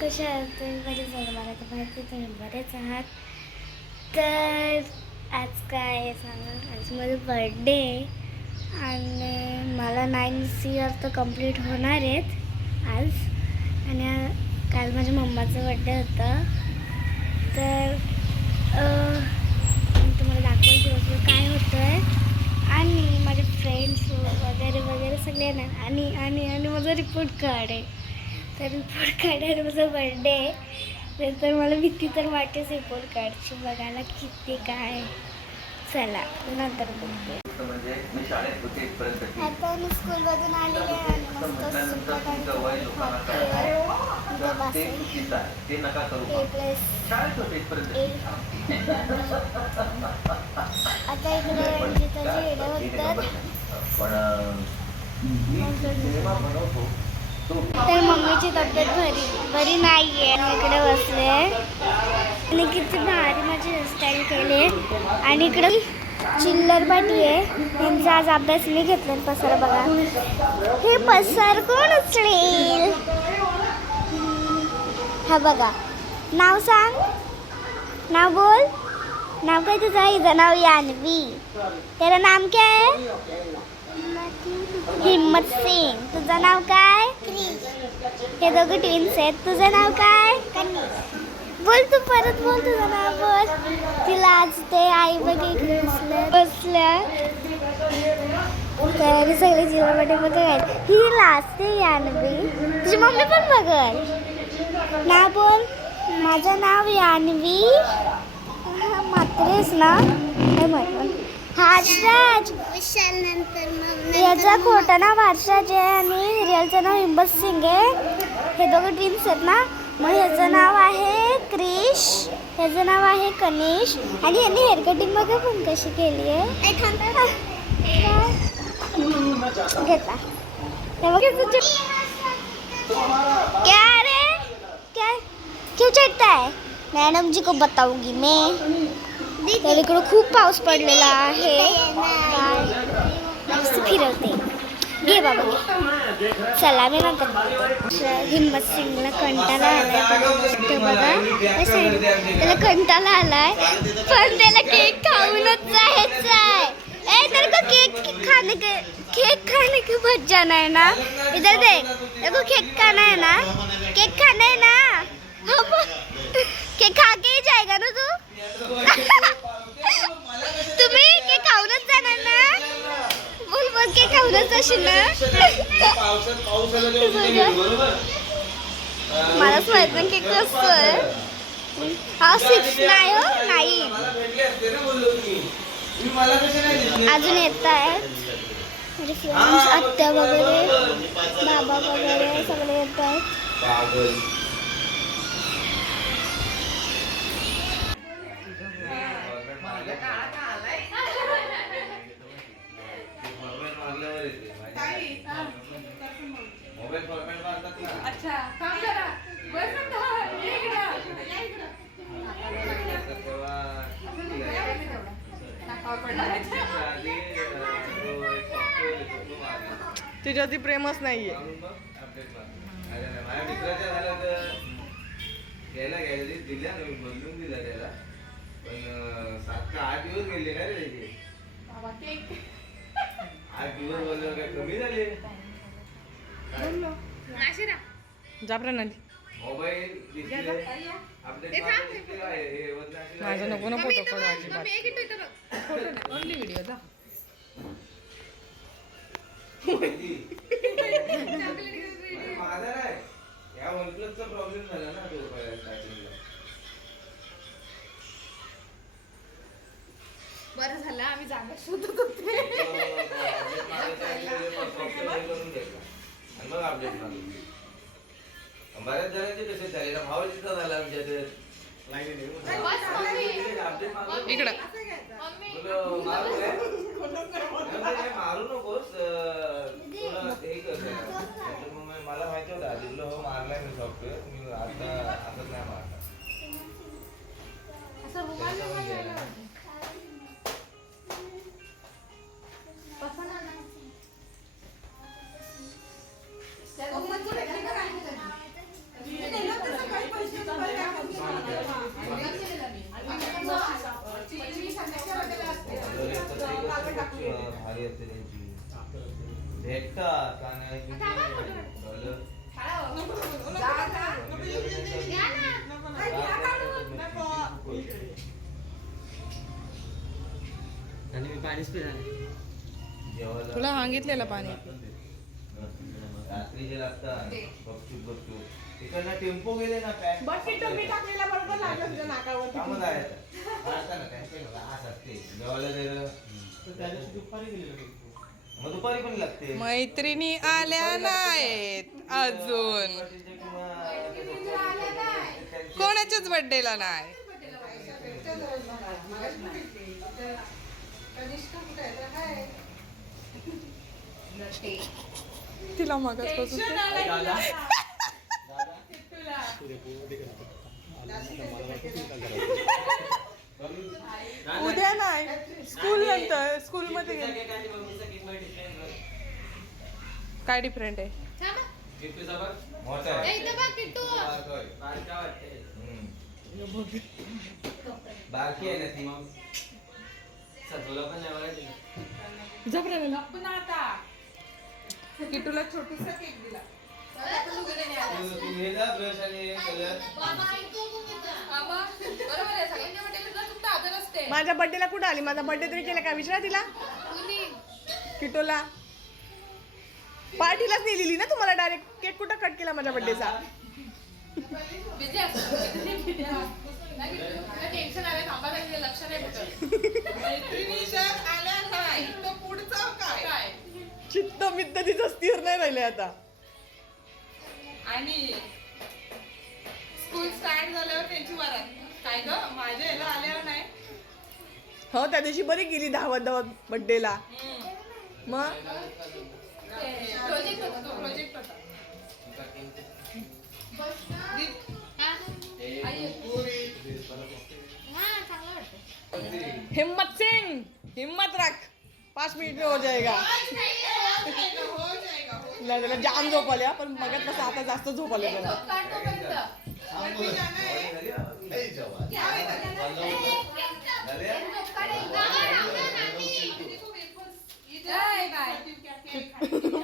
कशा आहात तुम्ही? बरेच झालं मला तर माहिती तुम्ही बरेच आहात. तर आज काय सांगा, आज माझा बर्थडे आहे आणि मला 9 इयर तर कंप्लीट होणार आहेत आज. आणि काल माझ्या मम्माचा बर्थडे होता. तर मी तुम्हाला दाखवून दिवसभर काय होतं आहे आणि माझे फ्रेंड्स वगैरे वगैरे सगळे येणार आणि आणि आणि माझा रिपोर्ट कार्ड आहे. तर रिपोर्ट कार्ड माझा बर्थडे आहे तर मला भीती तर वाटेच रिपोर्ट कार्डची बघायला किती काय. चला नंतर बघते. आता मी स्कूलमधून आलेले आणि मस्त आता इकडे रंजिताची येडं होतात. तर मम्मीची तब्येत बरी नाही आहे. इकडे बसले आणि किती भारी माझी हेअरस्टाईल केली. आणि इकडे चिल्लर बाटी आहे. त्यांचा आज अभ्यास मी घेतला. पसार बघा, हे पसार कोण उचलेल? हा बघा, नाव सांग, नाव बोल. नाव काय तुझं? हिचं नाव यान्वी. तेरा नाम क्या है? हिम्मत सिंग. तुझं नाव काय? हे दोघं ट्विन्स आहेत. तुझं नाव काय? बोल तू, परत बोल तुझं नाव बोल. तिला आज ते आई बघे बसल्या तयारी सगळी जीवामध्ये बघायला. ही लास्ट आहे यान्वी. तुझी मम्मी पण बघल. नाव बोल. माझं नाव यान्वी. मात्रेस ना हर्षराज. याचा खोटं नाव हर्षराज आहे आणि रिअलचं नाव हिम्मत सिंग आहे. हे दोघं ट्विन्स आहेत ना. मग ह्याचं नाव आहे क्रिश, ह्याचं नाव आहे कनिश. आणि यांनी हेअर कटिंग बघा पण कशी केली आहे. घेतला क्या रे, क्या क्यों चढ़ता है? मैडम जी को बताऊंगी मैं. तर इकडं खूप पाऊस पडलेला आहे. फिरवते घे बाबा घे. चला मी नंतर. हिम्मत सिंगला कंटाळा आलाय बघा. त्याला कंटाळा आलाय पण त्याला केक खाऊनच जायचं आहे. तेरे को केक खाने की बहुत जाना है ना. इधर देख, तेरे को केक खाना है ना. केक खाना है ना. केक खा के ही जाएगा ना तू. तुम्ही केक खाऊनच जाणार ना. बोल बोल, केक खाऊनच जाशील ना. मलाच माहित नाही केक कसं आहे. हा 6 नाही हो, नाही. अजून येत आहेत माझे फ्रेंड्स, आत्या वगैरे, बाबा वगैरे सगळे येत आहेत. तुझ्या ती प्रेमच नाहीये. दिल्या बदलून दिला त्याला. पण 7 का 8 दिवस गेले काय रे त्याचे. 8 दिवस बोललो काय कमी झाले. जा प्रणाली. मोबाईल डिस्प्ले अपडेट माझा नको ना फोटो काढवायची बात. ओनली व्हिडिओ जा. माझा नाही, या OnePlusचा प्रॉब्लेम झाला ना तो स्टार्टिंगला. बरं झालं आम्ही जागा शोधत होते. मग अपडेट मागवली. बऱ्याच जणांचे तसे झाले ना. भाव जिथं झाला आमच्या इकडं मारू नकोस. मला माहिती होतं आदिल हो मारलाय मी सॉफ्टवेअर. मी आता असंच नाही मारला. भारी असते त्यांची भेटतात आणि झालं. आणि मी पाणीच पिणार जेवायला तुला सांगितलेलं पाणी. रात्री जे लागतात गपचूप गपचूप तिकडनं टेम्पो गेले ना पॅक टाकलेला बरोबर लागलं तुझ्या नाकावर. कामं जायचं आता ना टेम्पो आज असते जेवायला दिलं त्या दिवशी दुपारी गेलेलो मग दुपारी पण लागते मैत्रिणी आल्या नाहीत अजून. कोणाच्याच बर्थडेला नाही. तिला मागासपासून उद्या नाही, स्कूल नंतर. स्कूल मध्ये गेले. काय डिफरंट आहे? मोठा आहे. इथं बघ किट्टू. बारकी आहे ना ती किटूला छोटूसा केक दिला. तू हे जा ब्रश आणि हे कलर. माझ्या बर्थडेला कुठं आली? माझा बर्थडे तरी केला का? विचारा तिला. किटोला पार्टीलाच नेलेली ना तुम्हाला डायरेक्ट. केक कुठं कट केला माझ्या बर्थडेचा? टेन्शन आलं थांबा लक्ष नाही काय चित्त मित्त तिचं स्थिर नाही राहिले आता. आणि स्कूल स्टार्ट झाल्यावर त्यांची वरात काय ग माझ्या याला आल्यावर नाही. हो त्या दिवशी बरी गेली धावत धावत बर्थडेला. मग प्रोजेक्ट होता तो प्रोजेक्ट होता. हिम्मत सिंग, हिम्मत रख, 5 मिनिट में हो जाएगा. नाही त्याला जाम झोप आल्या पण मगत कसं आता जास्त झोप आले त्याला.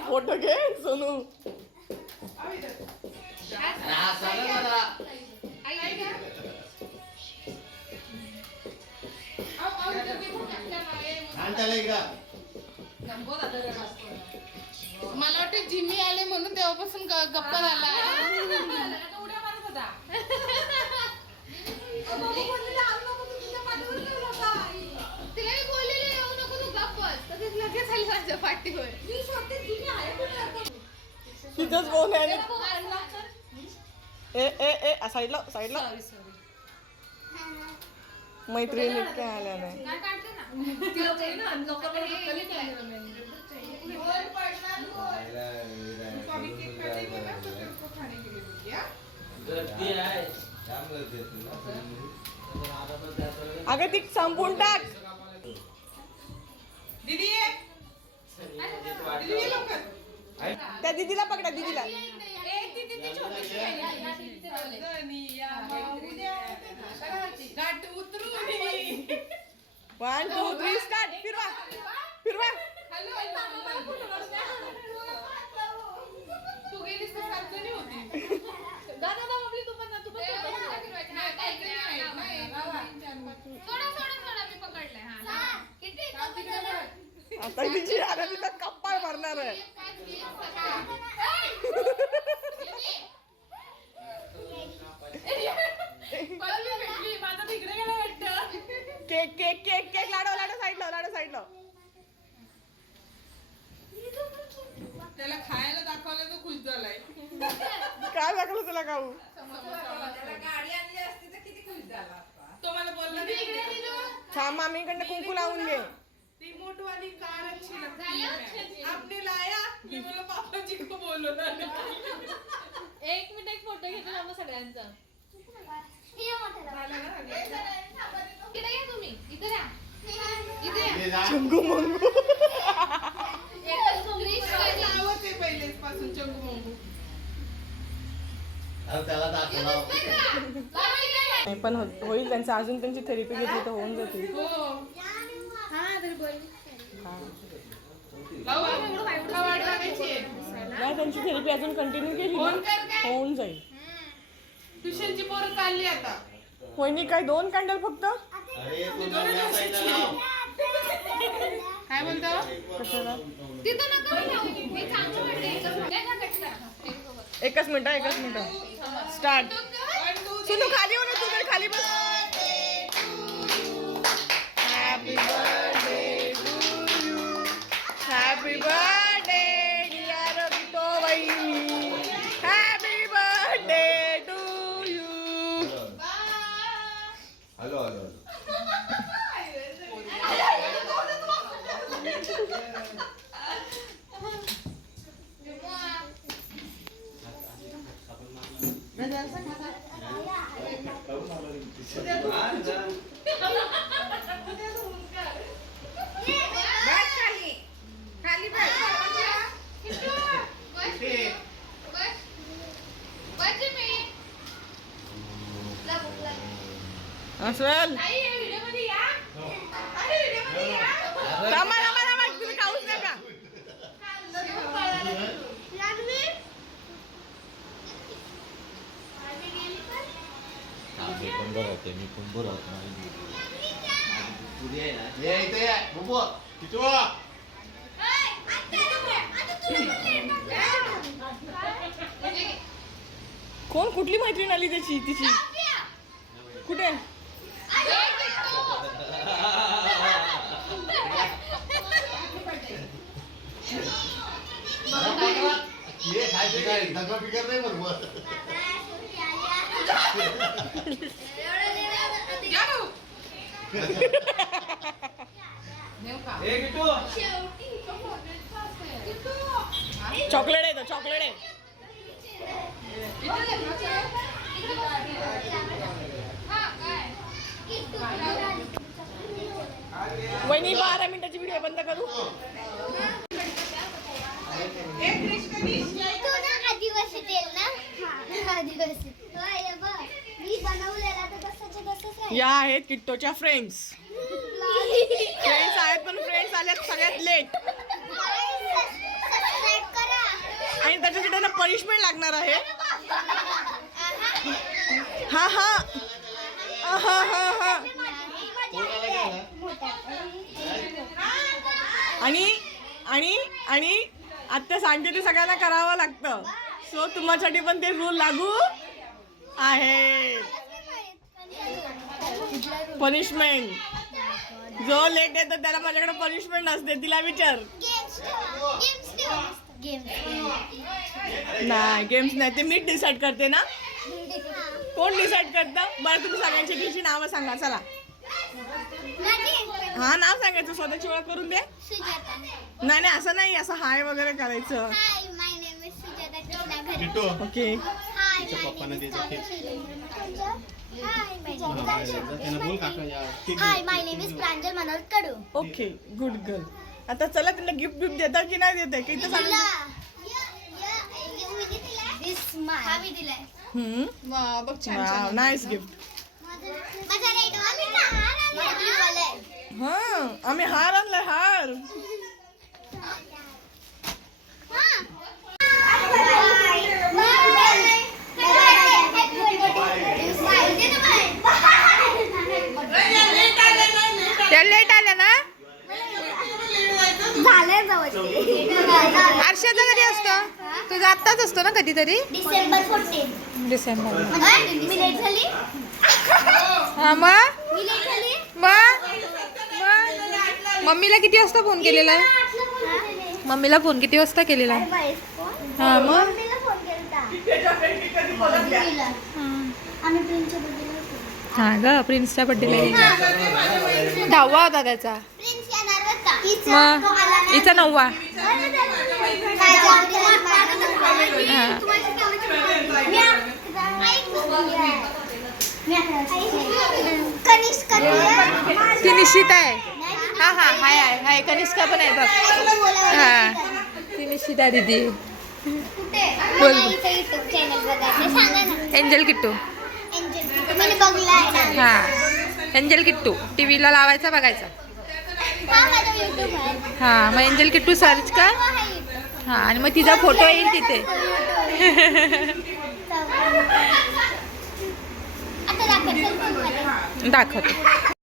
फोटो घे सोनू. मला वाटतं जिम्मी आले म्हणून तेव्हापासून गप्पा झाला. उड्या मारत होता. तिला मी बोललेले येऊ नको तू गप्पच तर ते लगेच आली माझ्या पाठीवर. तिथंच फोन आहे. ए ए ए साईडला साईडला. मैत्रिणी काय आल्या नाही. काय काढते गर्दी आहे जाम गर्दी असते ना. अगं ती संपून टाक. दीदी ये. दीदी ये लवकर. त्या दीदीला पकडा दीदीला. गाठ उतरू. 1 2 3 स्टार्ट. फिरवा फिरवा. तू गेलीस तर सारखं नाही होती. दादा बाबली तू पण तू पण थोडा मी पकडलंय. हा किती आता तिची आला तिथं कप्पा भरणार आहे. माझा तिकडे गेला वाटतं. केक केक केक केक लाडो लाडो साईडला लाडो साईडला. त्याला खायला दाखवलं तर खुश झालाय. काय लागलं तुला खाऊ? गाडी आणली असती तर किती खुश झाला. तो मला बोलला थांब मामीकडनं कुंकू लावून घे. ती मोठवाली कार अच्छी लगती है. आपने लाया मी बोला पापा जी को बोलो ना. 1 मिनिट एक फोटो घेतो ना मग सगळ्यांचा. इकडे या तुम्ही. इथे या. इथे या. चंगू मंगू. आवडते पहिलेच पासून चंगू मंगू. त्याला दाखवला नाही पण होईल त्यांचं. अजून त्यांची थेरपी घेतली तर होऊन जातील. हो. हा नाही त्यांची थेरपी अजून कंटिन्यू केली ना, होऊन जाईल. ट्युशनची पोरं चालली आता. वहिनी काय 2 कॅन्डल फक्त काय म्हणतो? कशाला? तिथं नका लावू. मी चांगलं वाटते. एकच मिनिट स्टार्ट. सुनू खाली हो ना, तू तर खाली बस. Happy birthday to you, happy birthday dear Bito वहिनी, happy birthday to you. Hello hello अस्वल थांबा, तुम्ही खाऊच नका. मी पण बरं होत कोण कुठली मैत्रीण आली त्याची तिची कुठे? चॉकलेट आहे तो, चॉकलेट आहे. वहिनी 12 मिनिटाची व्हिडिओ बंद करू. आदिवासी तेल ना, आदिवासी मी बनवलेला तर तसंच तसंच. या आहेत किट्टोच्या फ्रेंड्स आहेत, पण फ्रेंड्स आल्यात सगळ्यात लेट आणि त्याच्यासाठी त्यांना पनिशमेंट लागणार आहे. हा हा हा हा हा. आणि आणि आणि आत्या सांगते ते सगळ्यांना करावं लागतं. सो तुम्हासाठी पण ते रूल लागू आहे. पनिशमेंट जो लेट येतो त्याला माझ्याकडे पनिशमेंट असते. तिला विचार. नाही गेम्स नाही, ते मीच डिसाईड करते ना. कोण डिसाईड करतं? बरं तुम्ही सगळ्यांची घ्यायची नावं सांगा. चला हा नाव सांगायचं, स्वतःची ओळख करून दे. नाही नाही असं नाही, असं हाय वगैरे करायचं. Okay hi my name is Pranjal Manohar Kadu. Okay good girl. आता चला त्यांना गिफ्ट गिफ्ट देता की नाही देता की इथं सांग. Nice gift. हा आम्ही हार आणलाय, हार. त्या लेट आल्या ना. आरशाचं कधी असतं? तुझं आत्ताच असतो ना कधीतरी. डिसेंबर 14. डिसेंबर. मी लेट झाली. हा मग मी लेट झाली. मम्मीला किती वाजता फोन केलेला? मम्मीला फोन किती वाजता केलेला? हा मग मम्मीला फोन केलता. आम्ही प्रिन्सच्या बर्थडेला होतो. हा ग प्रिन्सच्या बर्थडेला 10वा होता त्याचा. प्रिन्स येणार होता. मग हिचा 9वा. ती निश्चिता आहे. हा हा हाय हाय हाय कनिष्का पण आहे बघ. हा ती निश्चिता दीदी. बोल युट्यूब चॅनल बघायचं सांगा ना. एंजल किट्टू. तुम्ही बघलाय ना. हा एंजल किट्टू टीव्हीला लावायचा बघायचा. हा माझा YouTube आहे. हां मग एंजल किट्टू सर्च कर. हा, हा, YouTube. हां आणि मग तिचा फोटो येईल तिथे. आता दाखव चल फोनमध्ये. दाखवते.